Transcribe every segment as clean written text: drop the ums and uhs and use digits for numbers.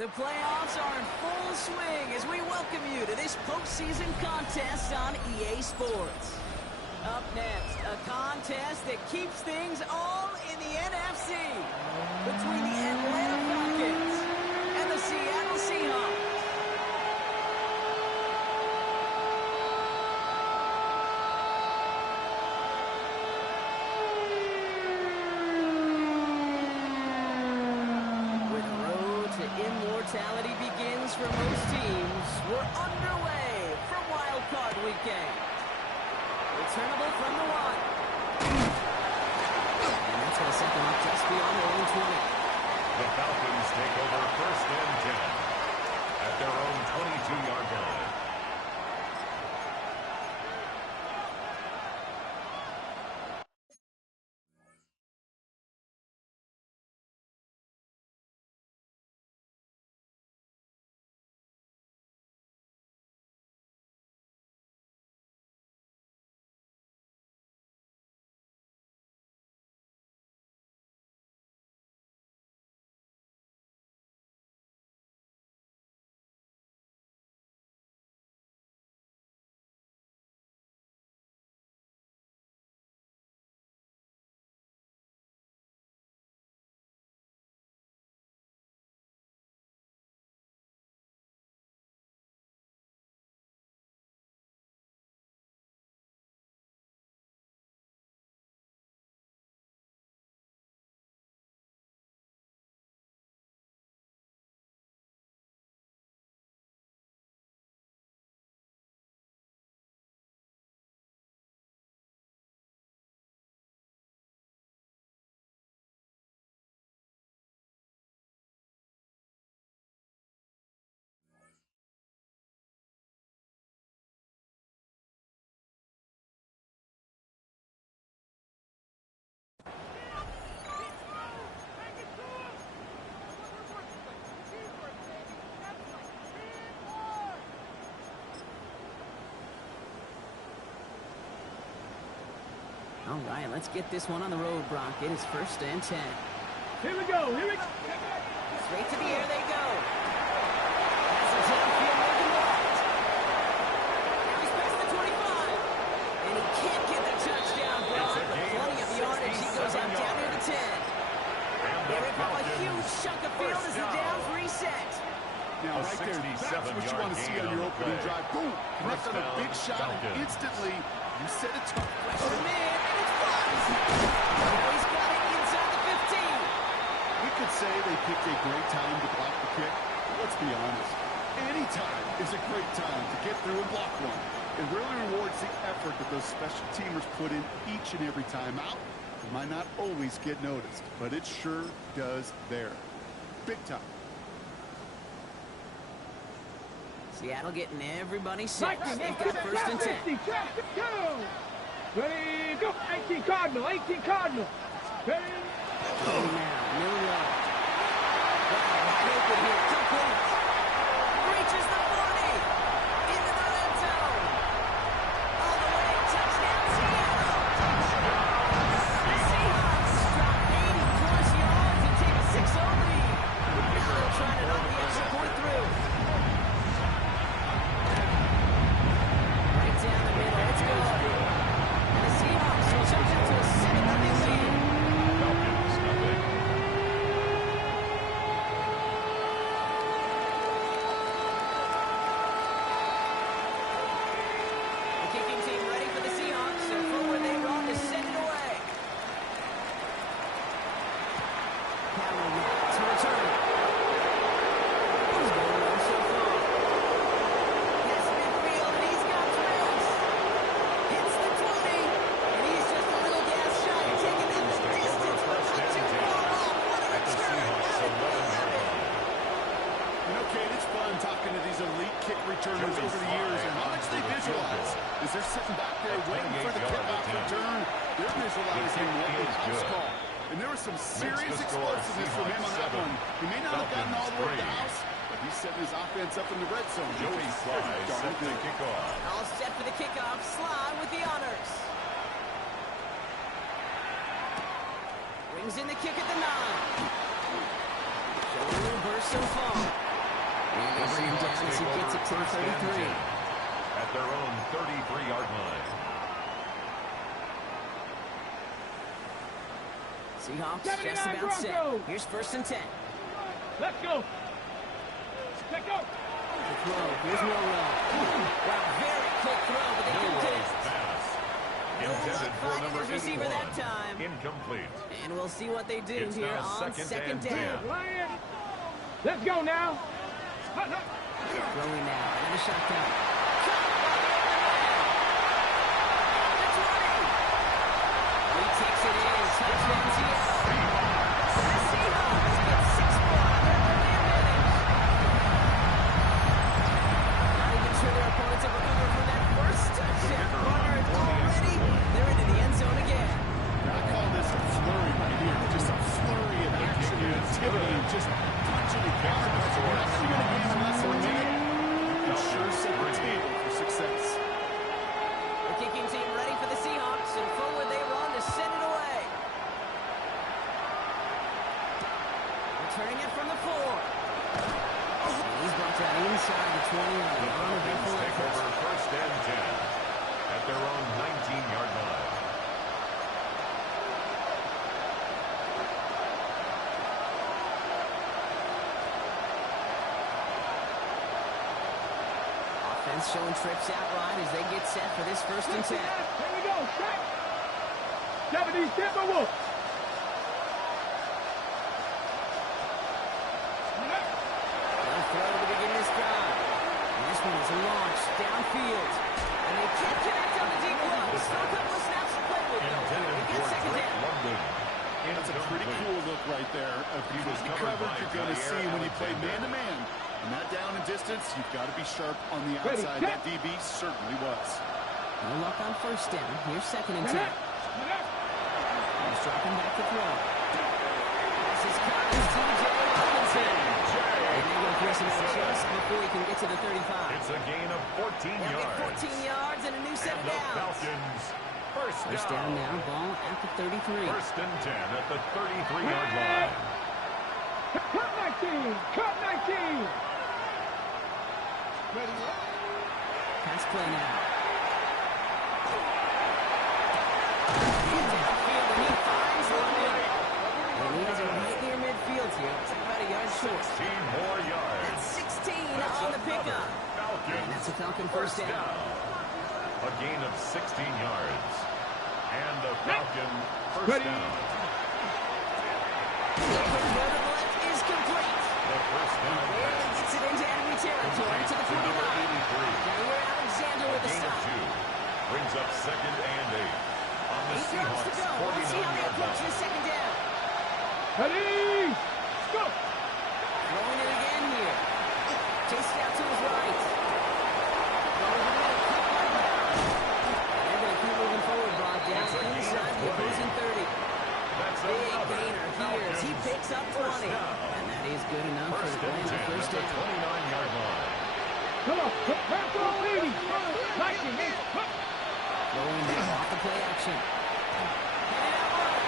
The playoffs are in full swing as we welcome you to this postseason contest on EA Sports. Up next, a contest that keeps things all in the NFC between the Atlanta Falcons and the Seattle Seahawks. Where the road to immortality begins for most teams, we're underway for Wild Card Weekend. Returnable from the one. And that's going to set them up just beyond their own 20. The Falcons take over 1st and 10 at their own 22-yard line. All right, let's get this one on the road, Brock. It is 1st and 10. Here we go. Straight to the air they go. Pass it downfield, looking left. Now he's past the 25. And he can't get the touchdown, Brock. But plenty of yardage. He goes out down near the 10. They rip off a huge chunk of field as the downs reset. Now, right there, that's what you want to see on your opening drive. Boom! Connect on a big shot, and instantly, you set a tough pressure. Oh, man, and it's flies. Now he's got it inside the 15. We could say they picked a great time to block the kick. Let's be honest. Any time is a great time to get through and block one. It really rewards the effort that those special teamers put in each and every time out. It might not always get noticed, but it sure does there. Big time. Seattle getting everybody set. They've got 1st and 10. Ready, go. 18 Cardinal. Ready. Oh, now, Miller. Wow, wide open here. Complete. Reaches the 40. Into the red zone. All the way. Touchdown, Seattle. The Seahawks drop 80-plus yards and take a 6-0 lead. Now they're trying to knock the extra point through. Right down the middle. Let's go. And the Seahawks will jump out to a 7-0 lead. Falcons, nothing. The kicking team ready for the Seahawks. They're from where they run to send it away. Callum to return. He's going low so far. Pass midfield, and he's got Travis. Hits the 20, and he's just a little gas shy of taking it the distance, but not too far off. What a return! You know, Kate, it's fun talking to these elite kick returners over the years and how much they visualize. As they're sitting back there waiting for the kickoff return, they're visualizing what the house call. And there was some serious explosiveness from him on that one. He may not have gotten all the way to the house, but he's setting his offense up in the red zone. Joey Sly set to kick off. All set for the kickoff. Sly with the honors. Brings in the kick at the 9. Showing a little burst so far. And they bring him down as he gets it to the 33. At their own 33-yard line. Seahawks 79 just about set. Broncos. Here's 1st and 10. Let's go. Let's go. The throw. Here's Milrow. Wow, very quick throw, but they couldn't get it. Pass. No Intended luck for finding number his receiver 81. that time. Incomplete. And we'll see what they do It's here now on second second and down. 10. Lion. Let's go now. Throwing now. Another shotgun. He takes it in. Touchdown Seattle. The Seahawks get 6 more on their early advantage. Not even sure their opponents have recovered from that first touchdown corner, and already they're into the end zone again. I call this a flurry right here. Just a flurry of action and activity and just punching and kicking. You're not going to get a game in less than a minute. You can sure set the table for success. The kicking team ready for the Seahawks, and forward they run to send it away. Returning it from the 4. And he's brought down inside the 20 on The an Falcons uneventful take effort. over 1st and 10 at their own 19-yard line. Offense showing trips out right as they get set for this 1st and 10. Here we go. Shot. Japanese Timberwolves. They'll throw to begin this drive. And this one is launched downfield. And they can't connect on the deep close. Still a couple of snaps to play with, though. Intended They for get second Drake down. London. That's a pretty cool look right there. A He was pretty covered coverage by you're going to Jair see when you play Alexander. man-to-man. And that down and distance, you've got to be sharp on the Ready, outside. set. That DB certainly was. No luck on 1st down. Here's 2nd and 10. He's dropping back to throw. This is Collins, T.J. Robinson. And they go press him out just before he can get to the 35. It's a gain of 14 They'll yards. get 14 yards and a new set And of the downs. Falcons first First down now, ball at the 33. 1st and 10 at the 33-yard line. Cut 19. Cut 19. Ready. Pass play now. Downfield, and he finds London. And he has it right near midfield here. It's like about a yard short. 16 more yards. That's 16 on the pickup. And Falcons that's a Falcon first down. A gain of 16 yards. And the Falcon first Ready. down. The converted left is complete. The first down Barely pass. gets it into enemy territory to the To number 49. 83. Jair Alexander A with the gain of stop. 2. Brings up 2nd and 8. On the 8 yards to Seahawks go. Let's see how they 49-yard approach this line. second down. Ready. Go. Throwing it again here. Chased out to his right. Going over the middle, quick right now. They're going to keep moving forward, brought down It's a gain of inside the 20. opposing 30. That's Big another gainer here as he Falcons picks up first 20. down. And that is good enough for First the and Atlanta 10 first at the down. 29-yard line. Come on. Pass on 80. 19. Rolling back off the play action. Headed out right.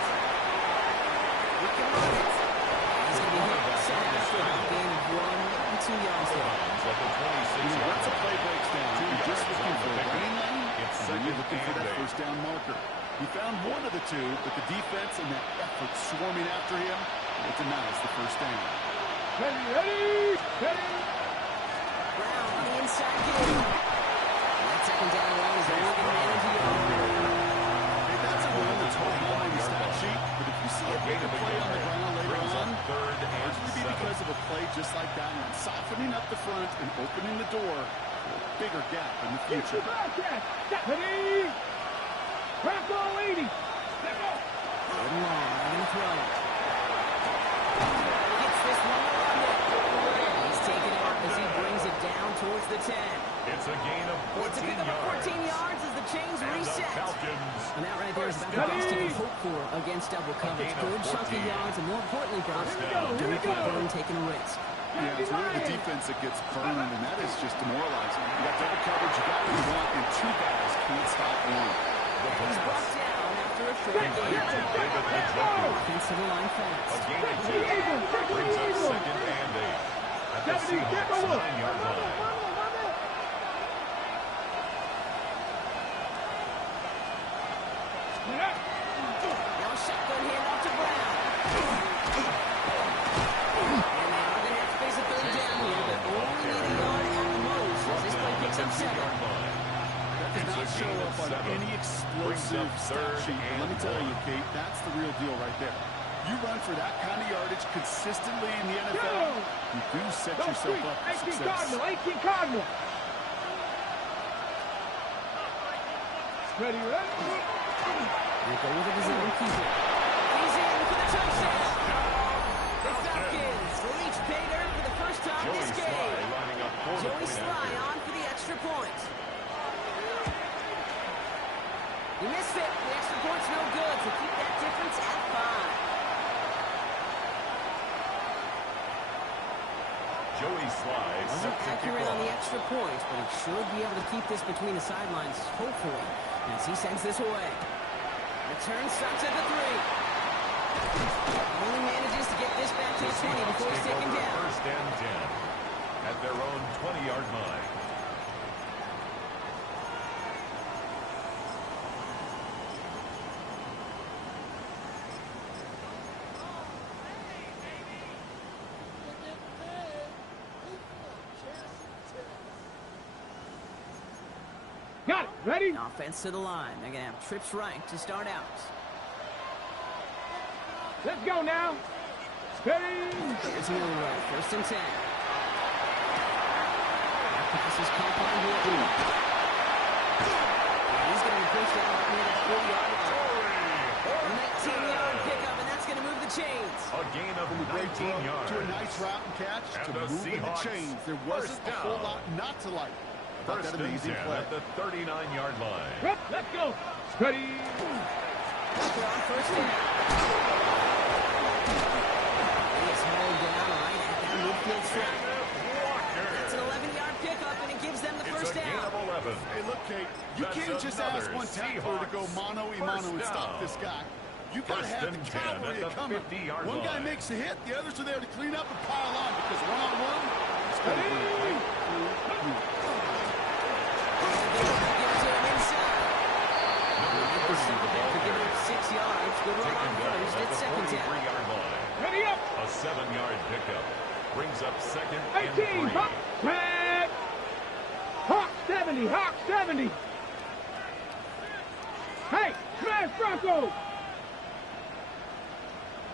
We can run it. He's going to be hit. Set out for a gain of 1 and 2 yards there. Falcons at the 26-yard Once a line. play breaks down, 2 you're just yards looking on for the a pickup. running lane, It's and then you're second looking for and that 8. first down marker. He found one of the two, but the defense and that effort swarming after him, it denies the first down. Ready. Ready. Ready. Brown on the inside game. And that second down run is only going to manage the yard. Hey, that's a run that's holding on the stat sheet, but if you see a big play on the ground later Brings on, up 3rd and largely be 7. because of a play just like that one, softening up the front and opening the door for a bigger gap in the Get future. the Bobcat. Ready. Pass on 80. Let's go. Third and long. They're going to throw it. Gets this one to London. He's taken out as he brings it down towards the 10. It's a gain of It's a 14 pickup of 14 yards. yards as the chains And the reset. Falcons And that right there is about the best you can hope for against double coverage. gain of Good chunky 14. yards, and more importantly, Brock, down. don't get burned taking a risk. Yeah, it's really the defense that gets burned, and that is just demoralizing. You got double coverage, you got what you want, and 2 guys can't stop one. He's brought down after a short gain. David Njoku. Offensive line A fast. gain of 2. Brings up 2nd and 8. at the 70, Seahawks' step over. 9-yard line. Now shotgun handoff to Brown. And they are going to have to face a third down here, but only need a yard at the most as this play picks up 7. Does not show up on any explosive stat sheet. But let me tell you, Kate, that's the real deal right there. You run for that kind of yardage consistently in the NFL, you do set yourself up for 18 success. Cardinal, 18 Cardinal. Ready, ready? They go with a zone keeper. He's in for the touchdown. The Falcons reach pay dirt for the first time this game. Joey Sly on for the extra point. He missed it. The extra point's no good, so keep that difference at 5. Joey Sly Wasn't accurate on the extra point, but he should be able to keep this between the sidelines, hopefully, as he sends this away. Return stops at the 3. Only manages to get this back to the 20 before he's taken down. First and 10 at their own 20-yard line. Got it. Ready? Offense to the line. They're going to have trips right to start out. Let's go now. Ready? Here's Milroe. First and 10. Pass is caught by Wood. And he's going to be pushed out near that 40-yard line. 19-yard pickup, and that's going to move the chains. A gain of 19 yards. To a nice route and catch And to the move the Seahawks chains. There wasn't a whole down. lot not to like. Thought First that and amazing 10 play. at the 39-yard line. Let's go. Ready? They're on first down. He is hauled down right at that midfield strike. That's an 11-yard pickup, and it gives them the first It's a gain down. of 11. Hey, look, Kate, you That's can't just another ask one tackler to go Seahawks mano-a-mano and first stop down. this guy. You got to First have and the 10 cavalry at the coming. 50-yard One guy line. makes a hit, the others are there to clean up and pile on because one-on-one, it's going to be right through you. Give it to him inside. They stop it after giving him 6 yards. Good run on Taken down first. at It's the second down. 43-yard line. Ready up. A 7-yard pickup brings up second 18. and 3. Hawk. Red. Hawk 70. Hawk 70. Hey, smash Bronco.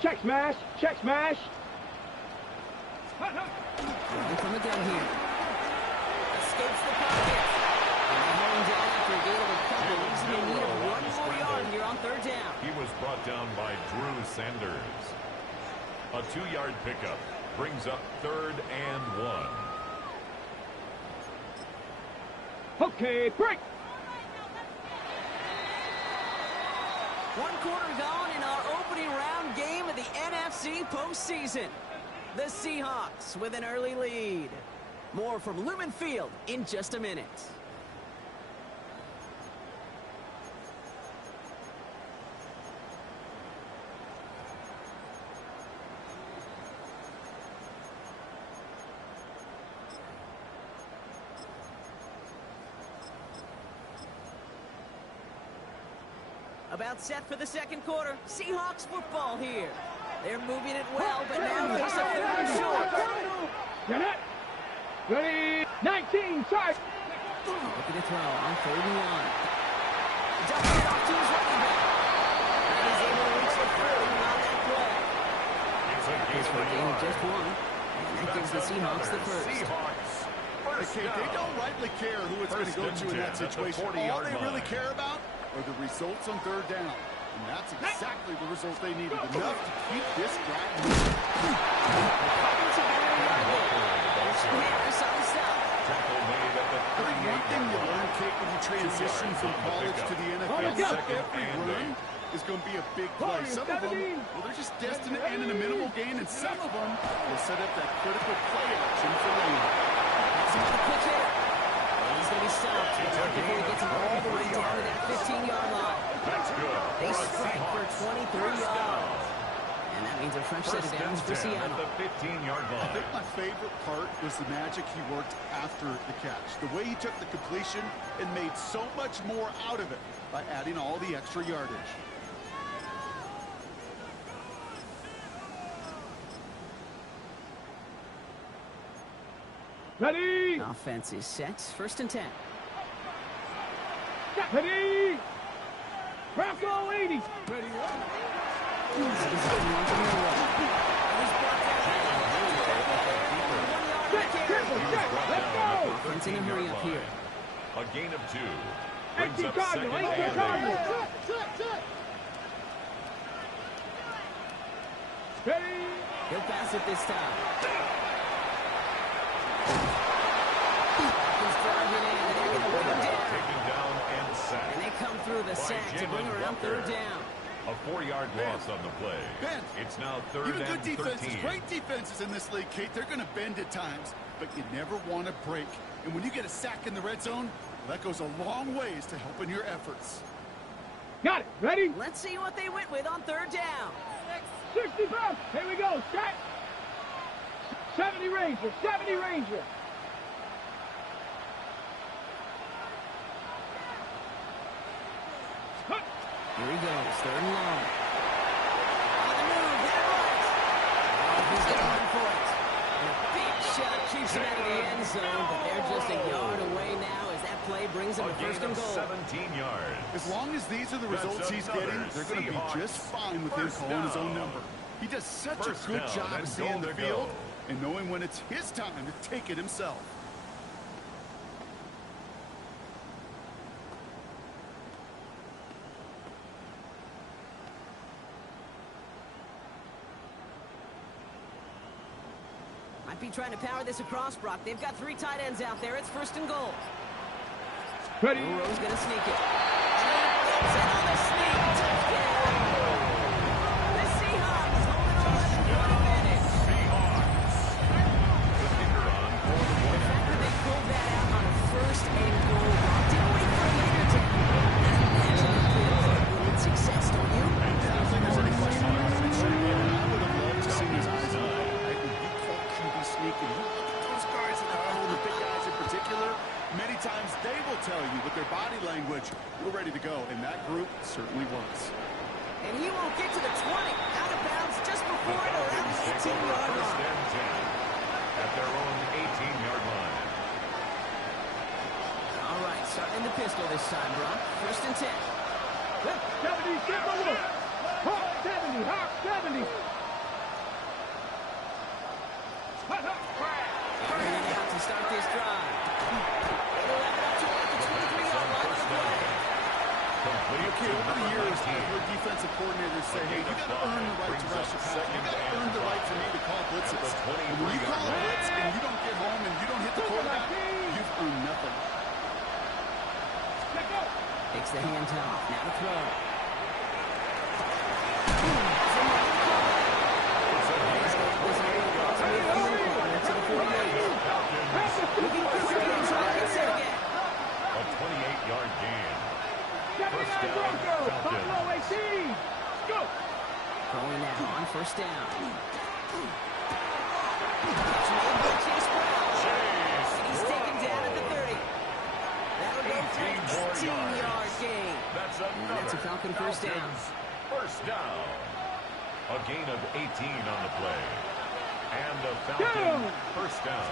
Check smash. Check smash. Running from the gun here. Escapes the pocket. And they hold him down after a gain of a couple. Leaves him in need of one more yard here on third down. He was brought down by Drew Sanders. A 2-yard pickup brings up third and 1. Okay, break. 1 quarter gone in our opening round game of the NFC postseason. The Seahawks with an early lead. More from Lumen Field in just a minute. About set for the second quarter. Seahawks football here. They're moving it well, but now it's a third and short. Get it. Ready. 19. Charge. Looking to throw on third and 1. Ducks it off to his running back. And he's able to reach the 40 on that play. It's a It's for a gain of yard. just 1. And that gives the Seahawks the first. Seahawks first Okay, they down. don't rightly care who it's going to First go and to in 10 that at the situation. 40-yard All they really line. care about are the results on third down. And that's exactly the result they needed. Enough to keep this drive moving. Coming to the yard line. There's Harris on the stop. Tackle made at the I think one thing you 38-yard learn, line. Kate, when you transition 2 yards from on the college pickup. to the NFL, Oh, not second every and run 8. is going to be a big play. Some of them, well, they're just destined to end in a minimal gain, and some of them will set up that critical play action for later. That's another quick hitter. And he's going to be stopped before he gets him all the way down to that 15-yard line. That's good. They For a strike for Seahawks 23 first down. yards. And that Means a fresh set First of downs and for 10 at Seattle. the 15-yard I line. think my favorite part was the magic he worked after the catch. The way he took the completion and made so much more out of it by adding all the extra yardage. Ready? Offense is set. First and 10. Ready? Bronco 80. He's launching their way. Let's go. Offense in a hurry up here. A gain of 2. Brings Empty up Cardinal, second empty and Cardinal. 8. Ready? He'll pass it this time. He's driving in, and they're going to bring him down. Taken down and sacked. And they come through the sack to bring around third down. A 4-yard loss on the play. Ben, It's now third even good and defenses, 13. great defenses in this league, Kate, they're going to bend at times, but you never want to break. And when you get a sack in the red zone, that goes a long ways to helping your efforts. Got it. Ready? Let's see what they went with on third down. 65. Here we go. Set. 70 Ranger. 70 Ranger. Here he goes, third and long. On the move, that right. Oh, he's going for it. And a big shot keeps him out of the end zone, but they're just a yard away now as that play brings him A to first gain and of goal. 17 yards. As long as these are the That's results he's another getting, they're going to be Seahawks just fine with him first calling his own down. number. He does such First a good down job and of seeing goal the to field go. and knowing when it's his time to take it himself. Might be trying to power this across, Brock. They've got 3 tight ends out there. It's first and goal. Ready? Burrow's going to sneak it. Gets it on the sneak. Touchdown. The Seahawks holding on to the advantage. Seahawks. The kicker on for the The point. fact that they pulled that out on a first and goal, Brock, didn't wait for a later down. I imagine they could have limited success, don't you? I don't think there's any question about it. It should have been. I would have loved to see his eyes on it. Right? When you call QB sneaking, you look at those guys in the huddle, the big guys in particular. Many times they will tell you with their body language, we're ready to go. And that group certainly was. And he won't get to the 20. Out of bounds just The before it around Falcons the take over 18-yard first line. and 10 at their own 18-yard line. All right, starting the pistol this time, Brock. First and 10. Left 70. Simple look. Hawk 70. Hawk 70. Hot, hot. Bringing it out to start this drive. It'll have it up to about the 23-yard line of the play. Complete Okay, to over the number years, 19. I've heard defensive coordinators say, hey, you got to earn the right to rush the passer. You got to earn the right for me to call blitzes. And when you call a blitz and you don't get home and you don't hit the quarterback, you've earned nothing. Let go. Takes the handoff. Now to throw. A 28-yard gain. 79 down, Broncos. Falcons. Buffalo 18. Go. Going now on first down. Catch made by Chase Brown. And he's taken down at the 30. That'll go for an 18 more 18-yard yards. gain. That's And another that's a Falcon first down. Falcons first down. A gain of 18 on the play. And a Falcon first down.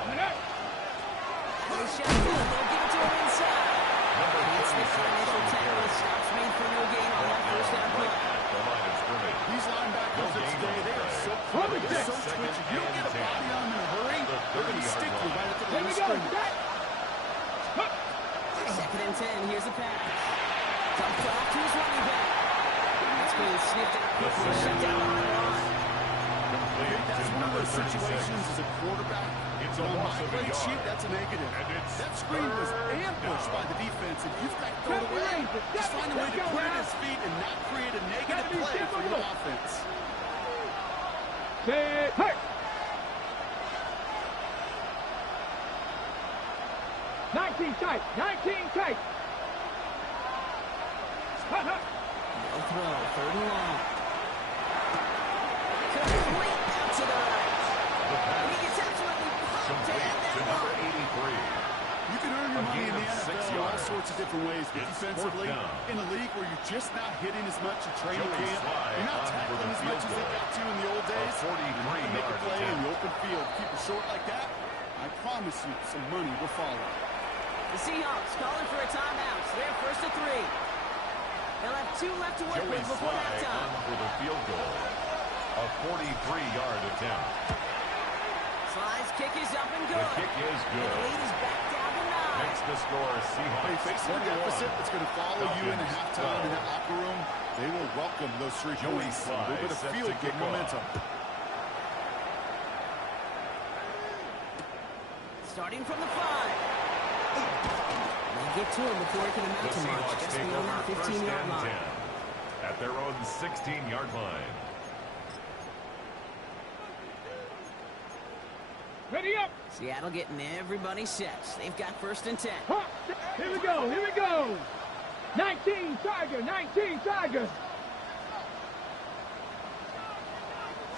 They shotgun. They'll give it to him inside. Number It's the 36 initial on the tackle. carry. Stops made for no gain on that first down play. Right at the line of scrimmage. These linebackers No of gain today, on the they are play. so quick, they're so Second twitchy. You don't and get a 10. body on them in a hurry, The they're going to 30-yard stick you line. right at the Here line we of go. scrimmage. Set. Huh. Second and 10. Here's a pass. Dump off to his running back. That's being sniffed out quickly. Shut down on the line. Complete to That's one of number those 36. situations as a quarterback. It's a on loss my of a grade yard. sheet, that's a negative. And it's That screen was third ambushed down. by the defense, and you've got to throw it Seventy away. Rangers, Just find a way to let's go put it now. at his feet and not create a negative 70 play for your Simple. offense. Set. Hey. 19 tight. 19 tight. Hot, hot. No throw. Third and long. Cook. making money gain in the of 6 NFL in all yards. sorts of different ways, but It's defensively, 4th down. in a league where you're just not hitting as much in training Joey camp, Sly you're not on for tackling the as much field as they goal. got to in the old days. A 43-yard Make a play in attempt. the open field. Keep it short like that, I promise you some money will follow. The Seahawks calling for a timeout. So they're first and 3. They'll have 2 left to work Joey with before Sly halftime. on for the field goal. A 43-yard attempt. Sly's kick is up and The good. kick is And the good. lead is back down to 9. Makes the score Hey, Seahawks facing a 21. deficit that's going to follow you into Falcons halftime in that 12. locker room, they will welcome those 3 Joey points. A Sly little bit of set to feel-good kick off. momentum. Starting from the 5. They get to him before he can amount The to much. Seahawks Just take beyond over that first 15-yard and line. 10 at their own 16-yard line. Ready up. Seattle getting everybody set. They've got first and 10. Huh. Here we go. Here we go. 19 Tiger. 19 Tiger.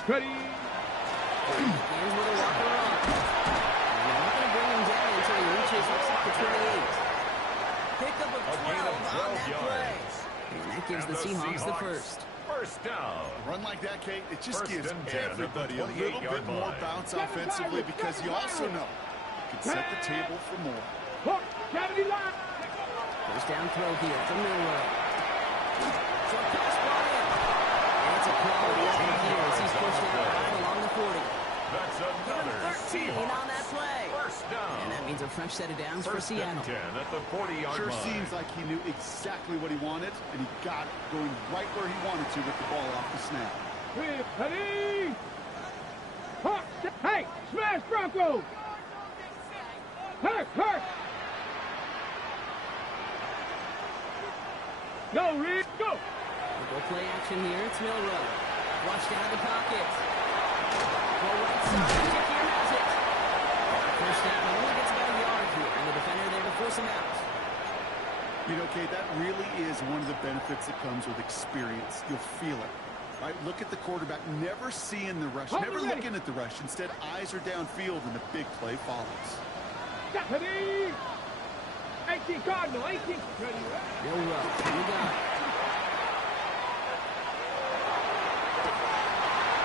Ready. Here's where the walker on. And they're not going to bring him down until he reaches, looks like the 28. Pickup of A gain 12 of on 12 that yards. play. And that gives And the Seahawks the first. First down. A run like that, Kate, it just First gives and 10 at the everybody a little 28-yard bit more line. bounce offensively because you also know you can set the table for more. Hook. 70 line. First down throw here from Milrow. Short pass ball in. And it's a quality effort here as he's pushed out right along the 40. That's Give him another 13 on that Seahawks play. first down. And that means a fresh set of downs for First and Seattle. 10 at the 40-yard Sure line. seems like he knew exactly what he wanted, and he got it going right where he wanted to with the ball off the snap. Ready. Hook. Hey, smash Bronco. Hurt. Go, Reed. Go. We'll go play action here. It's Milrow. Flushed out of the pocket. Go right side. Kick here has it. First down. Only gets about a yard here. And the defender there to force him out. You know, Kate, that really is one of the benefits that comes with experience. You'll feel it. Right? Look at the quarterback, never seeing the rush, Hold never it ready. looking at the rush. Instead, eyes are downfield, and the big play follows. Ready. 18 Cardinal. 18. Ready. Milrow. You got it.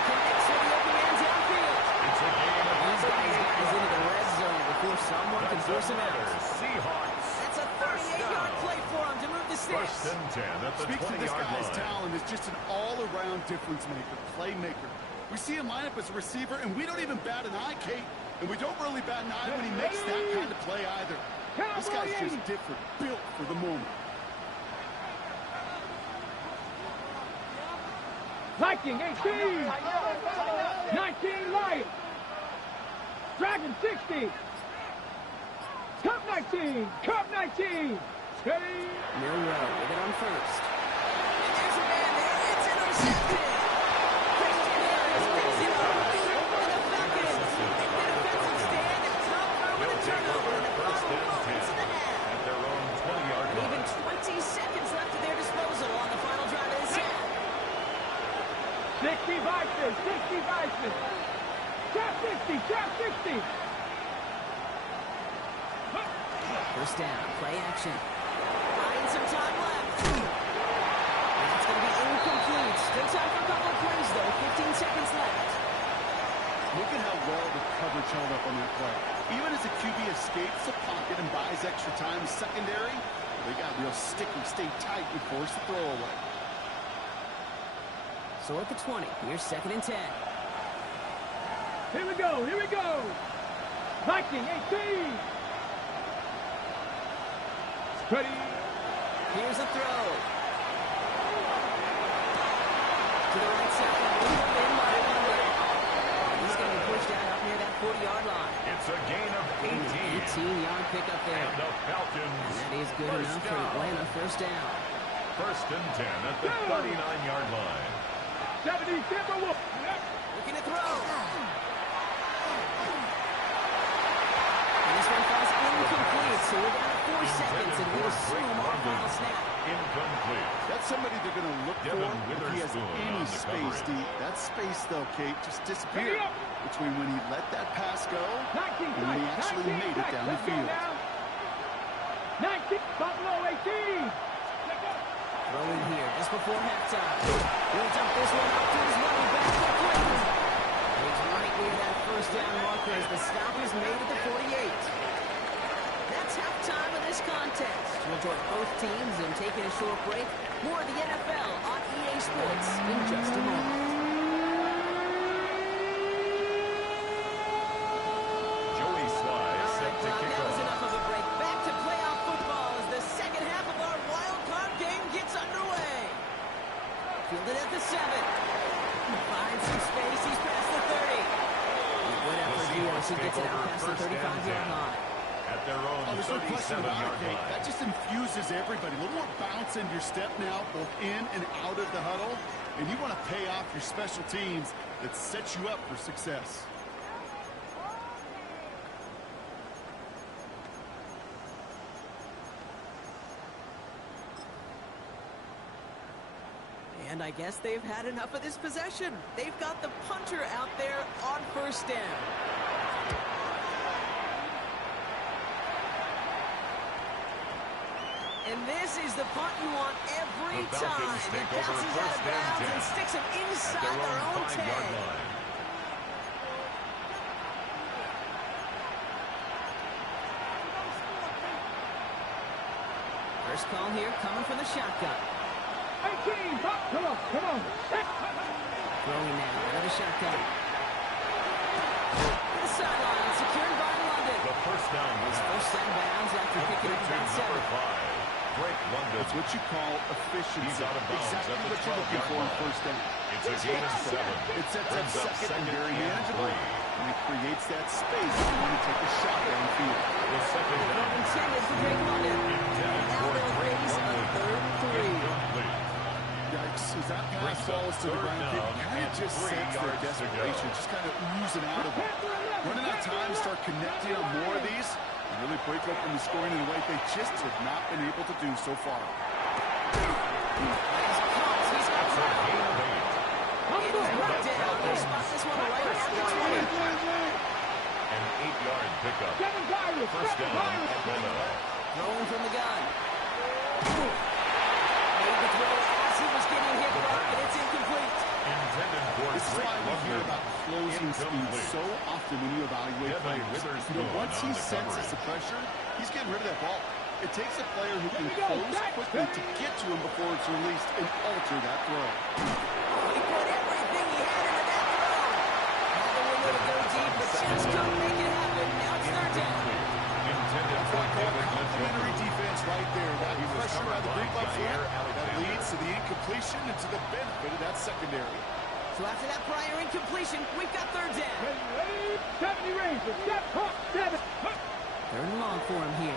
Connects with the open man downfield. It's a gain of These guys into the red zone before someone can That's force him another out. Seahawks. That's a First 38-yard down. play for him to move the First sticks. and 10 at the Speaks to this 20-yard guy's line. talent is just an all-around difference maker, playmaker. We see him line up as a receiver, and we don't even bat an eye, Kate. And we don't really bat an eye when he makes that kind of play either. This guy's just different, built for the moment. Viking 18. 19 Lion. Dragon 60. Cup 19. Cup 19. Ready. Milrow with it on first. And there's a man there. It's intercepted. Christian Harris picks it up. And the Falcons take the defensive stand and come through with a turnover in the First final and 10 moments of the half. at their own 20-yard And even line. 20 seconds left at their disposal on the final drive of this half. 60 Bison. 60 Bison. Trap 60. Trap 60. First down, play action. Buying some time left. And that's going to be incomplete. Still time for a couple of plays, though. 15 seconds left. Look at how well the coverage held up on that play. Even as the QB escapes the pocket and buys extra time in secondary, they got real sticky, stay tight, and force the throw away. So at the 20, here's second and 10. Here we go. Here we go. Viking 18. Ready. Here's a throw. To the right side. In by Wonder. He's going to be pushed out up near that 40-yard line. It's a gain of 18. 18-yard pickup there. And the Falcons. And that is good first enough for down. Atlanta. First down. First and 10 at the 39-yard line. 70 Timberwolves. Looking to throw. And this one falls incomplete, so we're down to 4 seconds, and we'll assume our final snap. Incomplete. That's somebody they're going to look Devin for if he has Witherspoon any on the space, D. coverage. That space, though, Kate, just disappeared between when he let that pass go 19 and when he actually made it down the field. 19, Buffalo 18. Throw in here just before halftime. He'll dump this one out to his running back quickly. He's right near that first down marker as the stop is made at the 48. That's halftime of this contest. We'll join both teams in taking a short break. More of the NFL on EA Sports in just a moment. Joey Sly set to kick That was off. enough of a break. Back to playoff football as the second half of our wild card game gets underway. Fielded at the 7. Finds some space. He's past the 30. Good effort here as he gets it out past the 35-yard line. At their own There's no question about 37-yard it, Kate. line. That just infuses everybody. A little more bounce in your step now, both in and out of the huddle. And you want to pay off your special teams that sets you up for success. And I guess they've had enough of this possession. They've got the punter out there on first down. And this is the punt you want every The time. Falcons It take over bounces out first of and bounds 10 and sticks him at inside their their own own 5-yard 10. line. First call here coming from the shotgun. 18, come on. Throwing now out of the shotgun. The sideline secured by London. The first down was First down bounds after picking up about number 7. 5. Drake London. That's what you call efficiency. He's out of bounds Exactly at the what you're looking 12-yard for on line. first down. It's a gain of 7. It sets up Brings up second and very and manageable. 3. And it creates that space for you to take a shot downfield. The second down Intended for Drake London. intended Now for they'll Drake raise a London. third and 3. Incomplete. Yikes. As that pass Brings up falls to the third ground, down it kind and of just 3 sets their yards to go. desperation, just kind of oozing out of them. Running out of time to start connecting on more of these and really break open the scoring in a way they just have not been able to do so far. He's caught. He's got It's a trouble. gain of 8. It is brought down. They spot this one right at the 20. An 8-yard pickup. Seven Pirates, First seven down Pirates. at the middle. Throwing from the gun. Made the throw as he was getting hit, Brock, and it's incomplete. Intended for This is Drake why we hear London. about closing speed Incomplete. so often when you evaluate Devin players. Witherspoon Once he on the senses coverage. the pressure, he's getting rid of that ball. It takes a player who can Here we go, close back, quickly ready. to get to him before it's released and alter that throw. He put everything he had into that throw. Had the window to go deep, but just couldn't make it happen. Now it's third down. Intended for David Complimentary Montgomery. defense right there. That He was pressure by covered the by group up Jair front, that Alexander. leads to the incompletion and to the benefit of that secondary. So after that prior incompletion, we've got third down. Ready, 70 Rangers, step, hop, 7. Third and long for him here.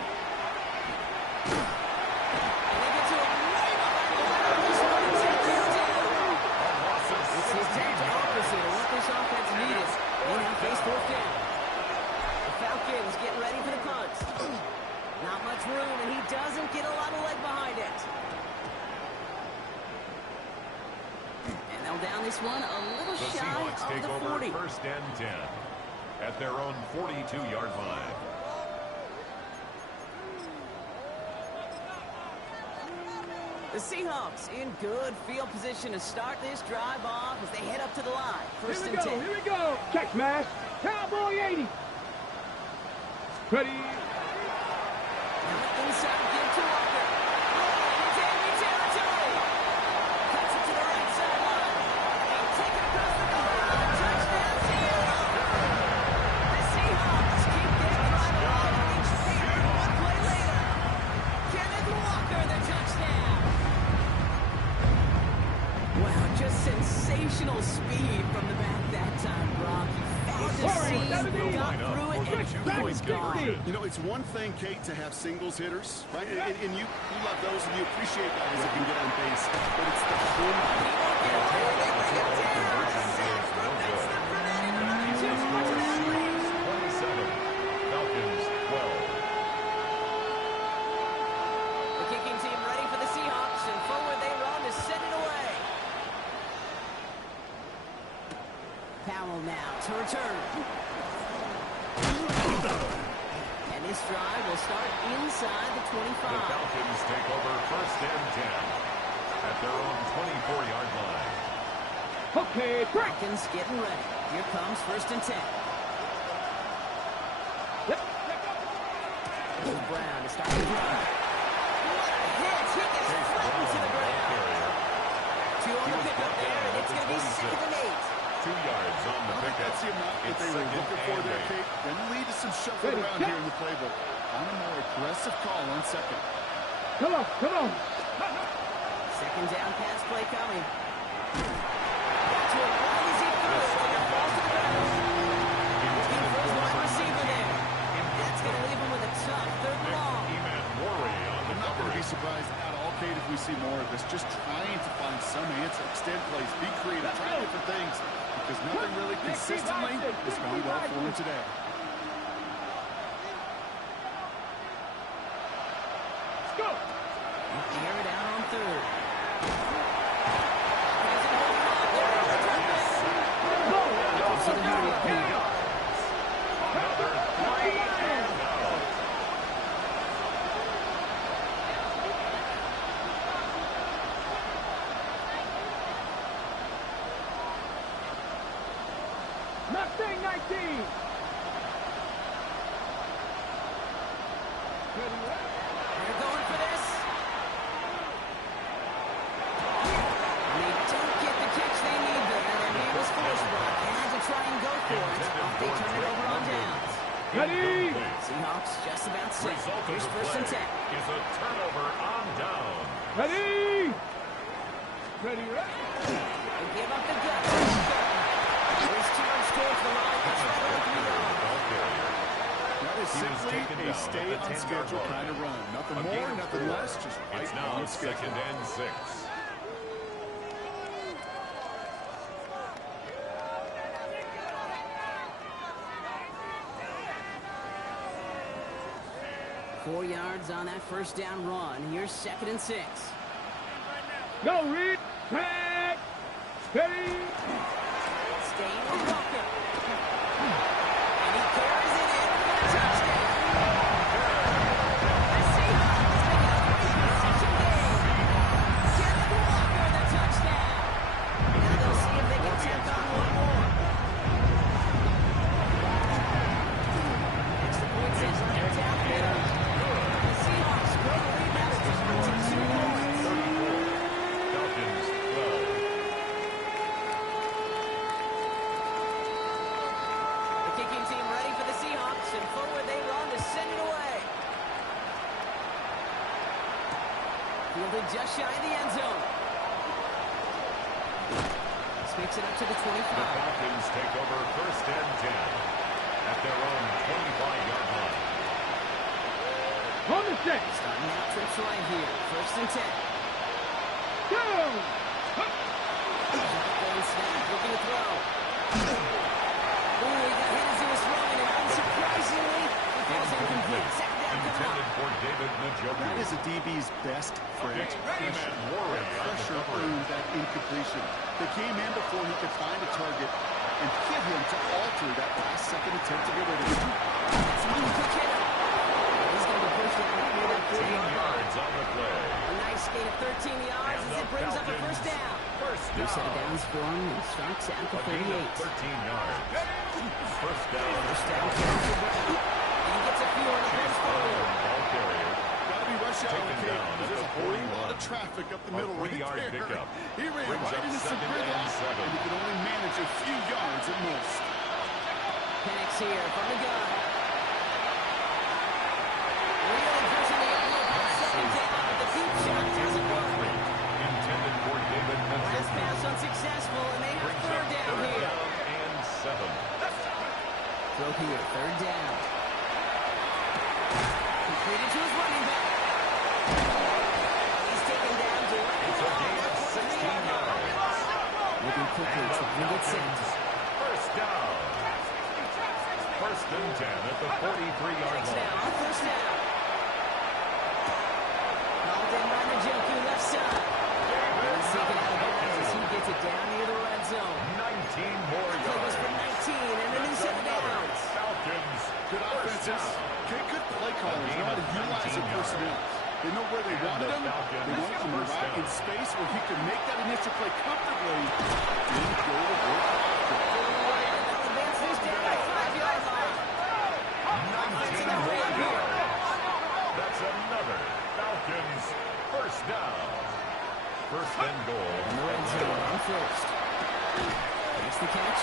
And they get to it way behind the line. This one is taken down. It's the exact opposite of what this offense needed. They now face fourth down. The Falcons getting ready for the punt. Not much room, and he doesn't get a lot of leg behind it. And they'll down this one a little The shy Seahawks of take the over 40. first and 10 at their own 42-yard line. The Seahawks in good field position to start this drive off as they head up to the line. First and 10. Here we go. Check smash. Cowboy 80. Ready. Now inside, give to Walker. Rolling into enemy territory. Cuts it to the right sideline. And take it across the goal line. Touchdown, Seahawks. The Seahawks keep their drive alive and reach here one play later. Kenneth Walker, the touchdown. Wow, just sensational speed from the back that time, Brock. He found the seam, got through it, and he was gone. You know, it's one thing, Kate, to have singles hitters, right? And you love those and you appreciate guys that can get on base. But it's the home run. He won't get away. They bring it down. The sack from Vincent Burnett. Another 2 touchdown lead. 27, Falcons 12. The kicking team ready for the Seahawks, and forward they run to send it away. Powell now to return. And This drive will start inside the 25. The Falcons take over first and 10 at their own 24-yard line. Okay, break. Falcons getting ready. Here comes first and 10. Here's Brown to start the drive. What a hit! He gets flattened to the ground. Two on the pickup there, and it's going to be second and 8. 2 yards on the pickup. That's the amount that they were looking for there, Kate. Then lead to some shuffle around here in the playbook. On a more aggressive call on second. Come on, come on. Second down pass play coming. Got to it right as he threw it, and it falls to the ground. Looking for his wide receiver there. That's going to leave him with a tough third and long. Eman Worry on the I'm not going to be coverage. surprised at all, Kate, if we see more of this. Just trying to find some answer, extend plays, be creative, try different things. Because nothing really consistently has gone well for him today. Let's go. Air it out on third. Another 3 and out. Mustang 19. They're going for this. And they don't get the catch they need there. Their man was forced, but they had to try and go for it. They turn it over on downs. Ready. Seahawks just about set. Result of Here's the first and play 10. is a turnover on down. Ready. Ready, ready. They give up the gut. Here's Terrence towards the line. That's right on 3 yards. Ball carrier. That is He was simply taken a down stay at the on 10-yard schedule line. kind of run. Nothing A more, gain of nothing 4. less, just right It's now on schedule. second and 6. Four yards on that first down run. Here's second and 6. Go, Reed. Tag. Ready. Staying with Walker. And he carries it in for a touchdown. The Seahawks make it a 3-possession game. Kenneth Walker, the touchdown. Now they'll see if they can tack on one more. Extra points is right down the middle. The Seahawks grow the lead now to 22 points. 34. Falcons 12. The kicking team ready for the Seahawks, and forward they run to send it away. Fielded just shy of the end zone. This makes it up to the The 25. Falcons take over first and 10 at their own 25-yard line. On the set. Starting out trips right here. First and 10. Go. Shotgun snap, looking to throw. Ooh, he got hit as he was throwing, and unsurprisingly, it falls incomplete. Second down coming Intended up. for David Njoku. That is a DB's best friend. Eman Worry on the Pressure coverage. earned that incompletion. They came in before he could find a target and hit him to alter that last-second attempt to get rid of him. That's one quick hitter. He's going to be pushed out near that 10 40-yard line. yards on the play. A nice gain of 13 yards as it brings up a first down. First New set of down. downs for him and starts at the A gain 38. of 13 yards. First down. First down carry for Brown. And he gets a few on the pass forward. Ball carrier. Gotta be rush hour, Taken Kate, down at because there's the a whole 41. lot of traffic up the A middle right 3-yard there. pickup. He ran Brings right up into some second and gridlock, 7. and he could only manage a few yards at most. Penix here from the gun. Wheeling pushing the envelope on second down, but the deep shot doesn't work. Intended for David Last Njoku. pass unsuccessful, and they have Brings third up down third here. down and 7. Throw here, third down. Completed to his running back. He's taken down directly It's a off gain that of 16 40-yard line. yards. Moving quickly, And the trying to get set. Falcons, first down. First and 10 at the 43-yard Next line. down, first down. Called in by Njoku, left side. He's taken out of bounds as he gets it down near the red zone. 19 more Play was yards. for 19 and a new set of downs. Falcons, Good first offenses. down. Good play comfortably. Didn't go to work. They'll advance this down the 5-yard line. 19 more yards. That's another Falcons first down. First and goal. In the red zone on first. Makes the catch.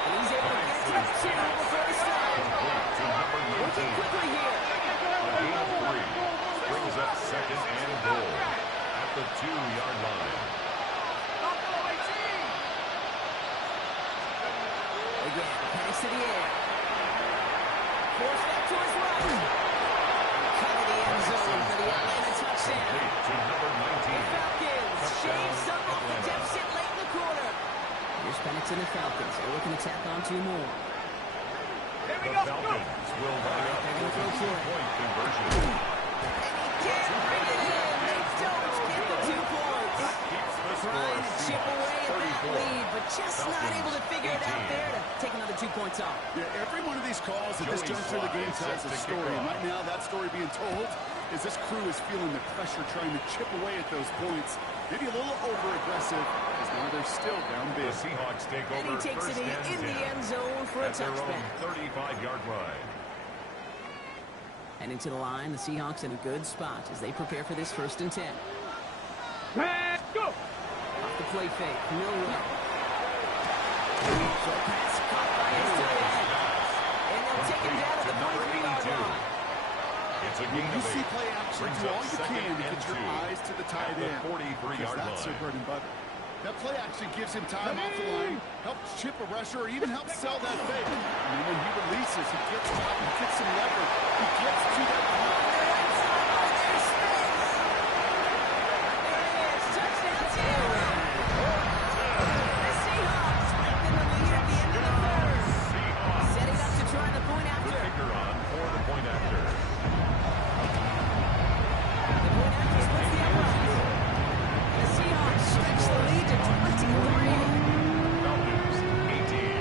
And he's able to get it to the 2 before he stops. Complete to number Working 19. quickly here. A gain of 3. Brings up second and goal at the 2-yard line. Again, pass to the air. Force back to his right. Cover the end zone for the Atlanta touchdown. Complete to number 19. The Falcons shave Touchdown, some off the Atlanta. deficit late in the quarter. Here's Penix and the Falcons. They're looking to tack on 2 more. The Falcons will line up They're for gonna the go for it. 2-point conversion. And he can't bring it in. They don't get the 2 points. Keeps the score. Trying to chip away at that 34. lead, but just not able to figure it out 18. there to take another 2 points off. Yeah, every one of these calls at this Joey juncture of the game Slye tells a sets to story. kick And off. right now, that story being told is this crew is feeling the pressure, trying to chip away at those points. Maybe a little over-aggressive, as now they're still down The big. Seahawks take And he over takes first it and in the 10 end zone for a at their own touchback. 35-yard line. Heading to the line, the Seahawks in a good spot as they prepare for this 1st and 10. Pass, go. Off the play fake, Milroe. Short pass caught by his tight end. And they'll take him down at the 43-yard line. It's a When gain you of see 8. play action, Brings do up all you second can to and get your 2 eyes to the tight at the end. 43-yard Because that's their line. bread and butter. That play action gives him time off the line, helps chip a rusher, or even helps sell that fake. And then when he releases, he gets top, he gets some leverage. He gets to that line. There's space. There it is. Touchdown, Taylor. The Seahawks back in the lead at the end of the 3rd. Seahawks. Setting up to try the point The after. kicker on for the point after. The point after splits the upright. The Seahawks stretch the lead to 23. Falcons 18.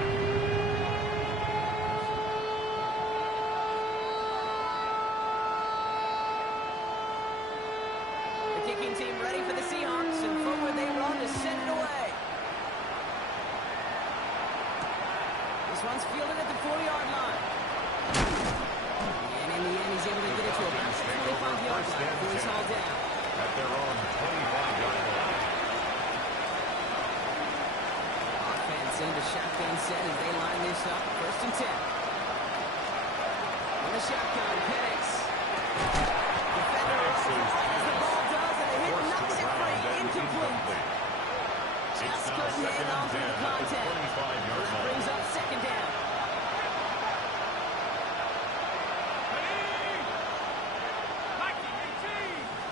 The kicking team ready for the Seahawks, and forward they run to send it away. This one's fielded at the 4-yard line. And in the end, he's able to get it to about the 25-yard line before he's hauled down. At their own 25-yard line. Offense into shotgun set as they line this up. 1st and 10. On the shotgun, Penix. Defender runs as the ball does, and the hit Forced to knocks the it ground free. and Incomplete. It's Just now couldn't second hang on and through 10 the at the contact. 25-yard That line. brings up 2nd down.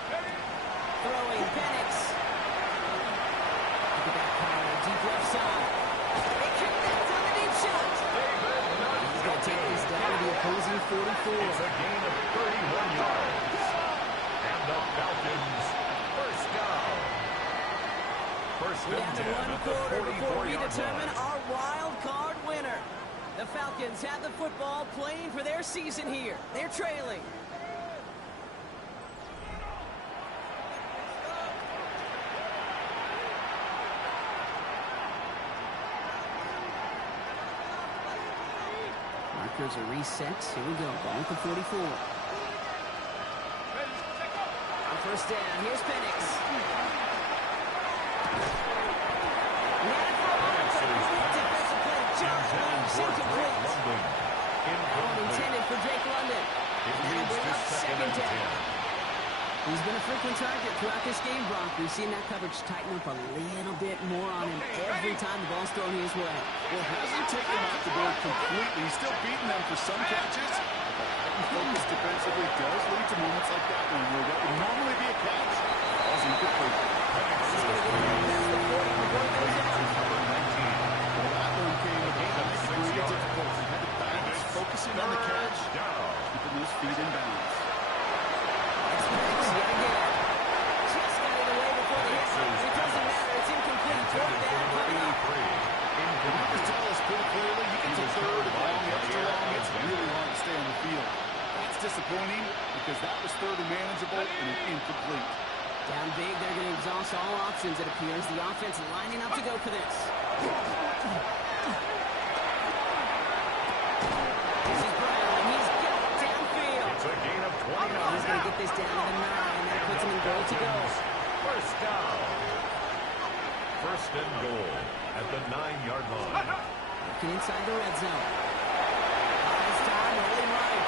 Throwing Penix. Look at that power, deep left side. They connect on the deep shot. He's going to take this down to the opposing 44. It's a gain of 31 yards. And the Falcons first down. First We're and down to 10 one at the quarter before we 44-yard determine line. our wild card winner. The Falcons have the football, playing for their season here. They're trailing. Markers are reset. Here we go. Ball at the 44. On 1st down, here's Penix. Defensive play, Josh Williams, incomplete. Intended for Drake London. It That'll leads bring to up second and 10. He's been a frequent target throughout this game, Brock. We've seen that coverage tighten up a little bit more on him every time the ball's thrown his way. Well, hasn't taken him off the board completely. He's still beating them for some catches. But focus defensively does lead to moments like that one where what would normally be a catch falls incomplete. He's going to get it past the 40 before he goes out. Number 19. Well, that one came with a high degree of difficulty. Had to balance, focusing on the catch, Down. keeping those feet in bounds. Penix yet again. Just got it away before the hit. It doesn't matter. It's incomplete. 4th down coming up. The numbers tell us pretty clearly you get to third and long, extra long, it's really hard to stay on the field. That's disappointing because that was third and manageable and an incomplete. Down big. They're going to exhaust all options, it appears. The offense lining up to go for this. This is Brown. He's got it downfield. It's a gain of 29. He's going to get this down to the 9. That puts him in goal to go. First down. First and goal at the 9-yard line. Looking inside the red zone. This time, rolling right.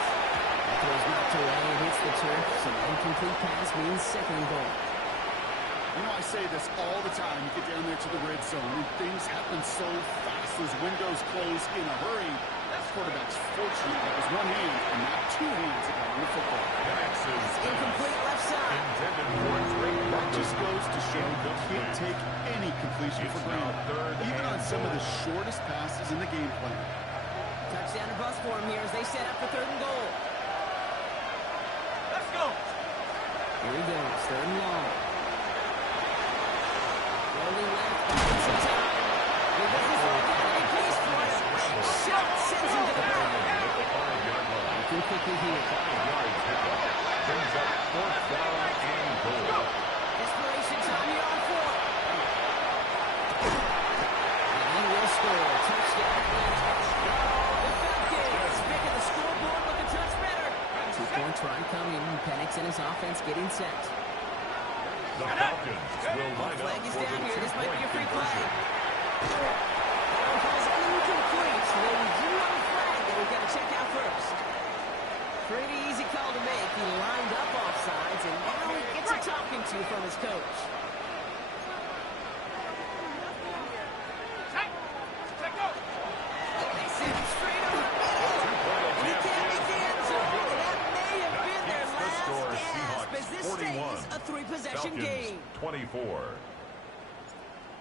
That throw's knocked away and hits the turf. So an incomplete pass means second and goal. You know, I say this all the time. You get down there to the red zone, and things happen so fast. Those windows close in a hurry. That quarterback's fortunate. That was one hand and not two hands ago in the football. Max's Incomplete left side. intended for a great That just goes to show you can't take any completion It's for now granted. third Even and on some of the goal. shortest passes in the game plan. Touchdown to bus for him here as they set up for third and goal. Let's go. Here he goes, third and long. Rolling left, buying some time. With this is all down, he pays for it. Shot sends him to the ground. At the 5-yard line. Looking quickly here. 5 yards pickup. Brings up fourth down and goal. Desperation time here on 4. And he will score. Touchdown, Atlanta. The Falcons making the scoreboard look a touch better. 2-point try coming. Penix and his offense getting set. The Falcons will line up Flag is for down the here. This might be a free play. conversion. That one falls incomplete. So we do have a flag that we've got to check out first. Pretty easy call to make. He lined up offsides, and now he gets a talking to from his coach. They send him straight over the middle. And he can't make the end zone. And that may have been their Keeps the last score. gasp Seahawks as this 41. stays a 3-possession game. Falcons 24.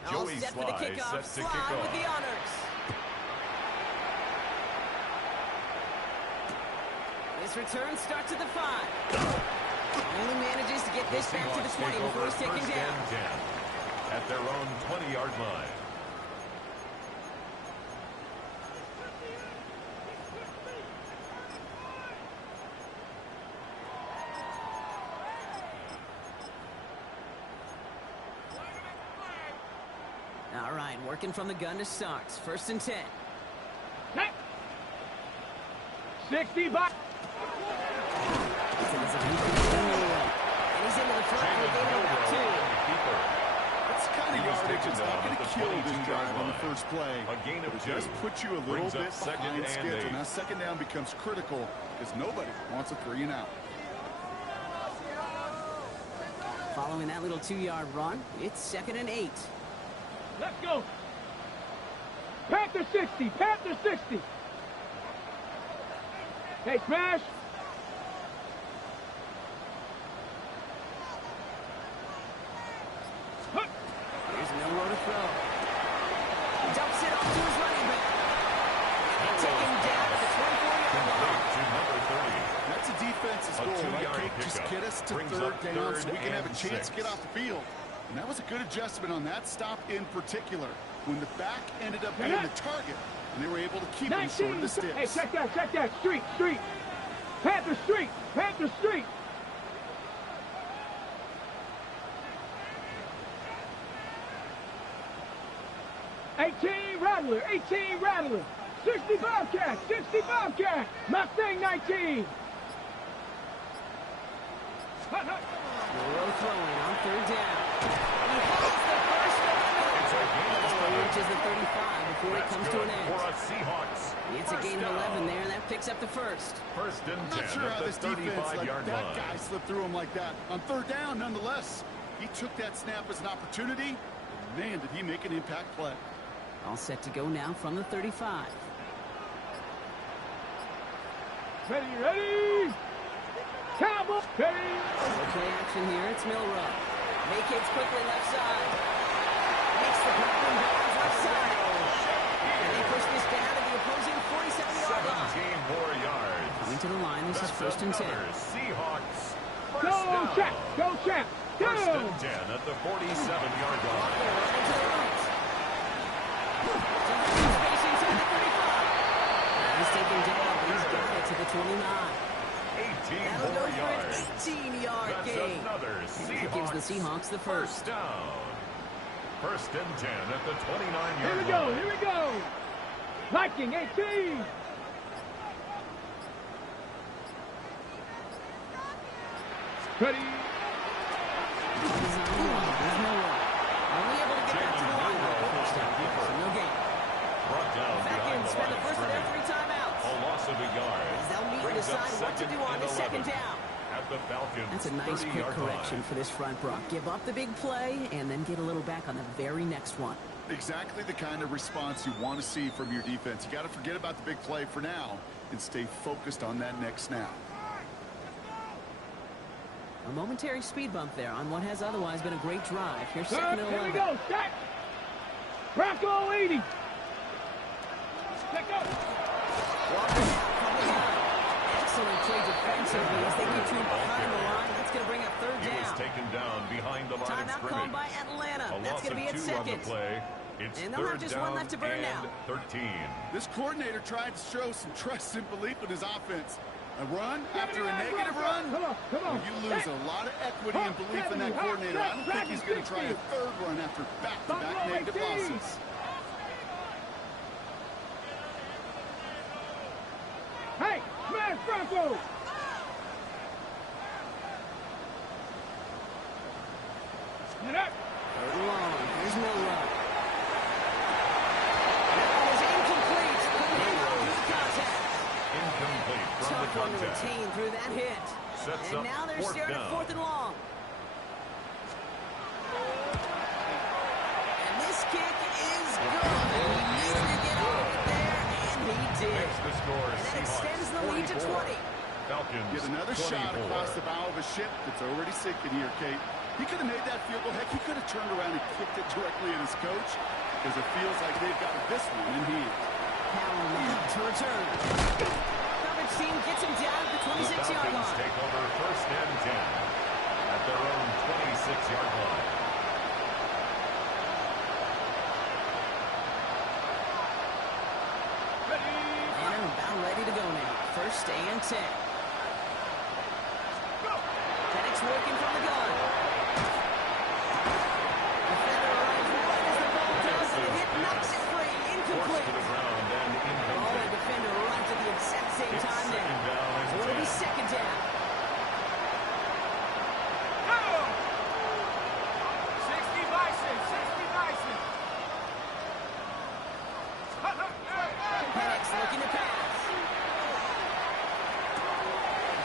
All Joey set for the Sly kickoff. set to Sly kick with off. the honors. This return starts at the 5. Only manages to get The this back to the Seahawks 20 take before over he's taken first down. and 10 at their own 20-yard line. All right, working from the gun to start. First and 10. Hey. 60 back. It's in his own 15-yard line. And he's into the front for a gain of about 2. It's kind of He was yardage. taken It's down not going at to the kill this 22-yard drive on the line. first play. A gain of But it 2. does put you a little Brings up bit second behind and schedule. 8. Now second down becomes critical because nobody wants a 3 and out. Following that little 2-yard run, it's second and 8. Let's go. Panther 60. Panther 60. Hey, smash. Huh. Here's Milrow to throw. Dumps it off to his running back. And taken down at the 24-yard line. To number 30. That's a defense's A goal, right, 2-yard Coach? Just pickup. get us to Brings third up down third so we can have a and chance 6. to get off the field. And that was a good adjustment on that stop in particular. When the back ended up being the target, and they were able to keep him short of 19. the sticks. Hey, check that. Check that. Street. Street. Panther Street. Panther Street. Rattler, 18 Rattler, 60 Bobcat, 60 Bobcat, Mustang 19. Milrow throwing on third down. He has the first one. It's a gain of He 11. reaches the 35 before it That's comes to good an end. for us Seahawks. It's a First gain of down. 11 there, and that picks up the first. First and I'm 10 not sure at how the this defense let 35-yard that line. guy slip through him like that. On third down, nonetheless, he took that snap as an opportunity. Man, did he make an impact play. All set to go now from the 35. Ready, ready. Cowboy, ready. No play action here. It's Milrow. Vacates quickly left side. Makes the grab and bounds left side. And they push this down to the opposing 47-yard line. 17 more yards. Coming to the line. This is That's first and 10. another Seahawks. First Go, down. Chap. Go, Chap. Go. First and 10 at the 47-yard line. They're running to the right. Spacing to the 35. He's taken down. He's got it to the 29. 18 That'll go more for yards. an 18-yard That's gain. another It gives the Seahawks Seahawks the first. down. First and 10 at the 29-yard Here we line. go. Here we go. Viking 18. Ready. There's no way. Only able to get back to the line on the first down. So no gain. Brought down behind Falcons the spend line the of first of their scrimmage. 3 timeouts. A loss of a yard. As they'll meet and Brings up decide what to do on the second 2nd and 11 down. At the Falcons' That's a nice quick 30-yard correction line. for this front, Brock. Give up the big play and then get a little back on the very next one. Exactly the kind of response you want to see from your defense. You got to forget about the big play for now and stay focused on that next snap. A momentary speed bump there on what has otherwise been a great drive. Here's second and Here we 11. go. Set. Bronco 80. Check up. Walker from the gun. Excellent play defensively as they get to him behind the line. That's going to bring up third He was down. taken down behind the line of Timeout scrimmage. called by Atlanta. A That's loss going to of be at 2 on second. the play. It's And they'll have third just down one left to burn and now. 13. This coordinator tried to show some trust and belief in his offense. A run after a negative run, Come on. Come on. well, you lose a lot of equity and belief in that coordinator. I don't think he's going to try a third run after back-to-back negative losses. Hey, smash Bronco. Get up. Third and long. Here's Milrow. That was incomplete. Couldn't hang on through the contact. Incomplete from the Tough one to contact. retain through that hit. Sets And up now they're fourth staring at down. 4th and long. And this kick is good. He needed to get off it there, and he did. Makes the score And that Seahawks extends the lead to 44. 20. Falcons Get another 24. shot across the bow of a ship that's already sinking here, Kate. He could have made that field goal. Heck, he could have turned around and kicked it directly at his coach because it feels like they've got this one in hand. Powell now to return. Coverage team gets him down at the The 26-yard Falcons line. take over first and 10 at their own 26-yard line. And they're about ready to go now. First and 10. Penix working from the gun. Defender arrives right as the ball does, and the hit knocks it free. Forced Incomplete. to the ground and Oh, the incomplete. defender arrives at the exact same It's time second now. down and So it'll be 10. second down. 60 Bison. 60 Bison. Penix looking to pass.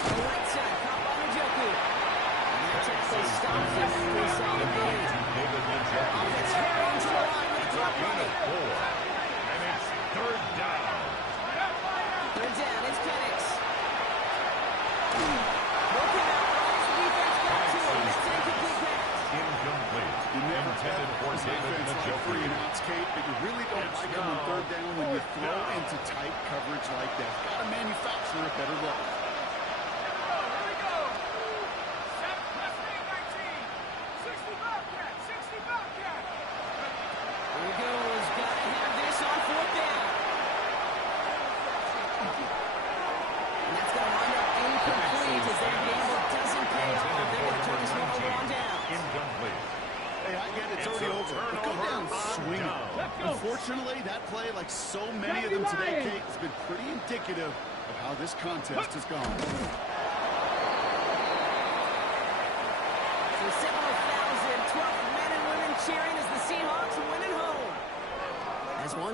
To the right side, caught by Njoku. And that tackle stops him for a solid gain. David Njoku. Offense carrying to the line with a It's a drop gain of running. 4. And it's third down. They're down. It's Penix. Looking out right as the defense got to him. That's an incomplete pass. Incomplete. You never Intended for this David offense like Njoku. 3 and outs, Kate, but you really don't It's like them on now third down when you fourth throw down. into tight coverage like that. Got to manufacture a better look. Here we go. Set. Left wing 19. 60 Bobcat. 60 Bobcat. Here he goes. Got to have this on 4th down. And that's going to wind up incomplete as their gamble doesn't pay off. Intended They're for going to turn this one number over on 19. down. Incomplete. Hey, I get it. It's It's already a over. But go turnover down on swinging. down. Let's go. Unfortunately, that play, like so many of them today, Kate, has been pretty indicative of how this contest has gone. So 7,000, 12 men and women cheering as the Seahawks win at home. As one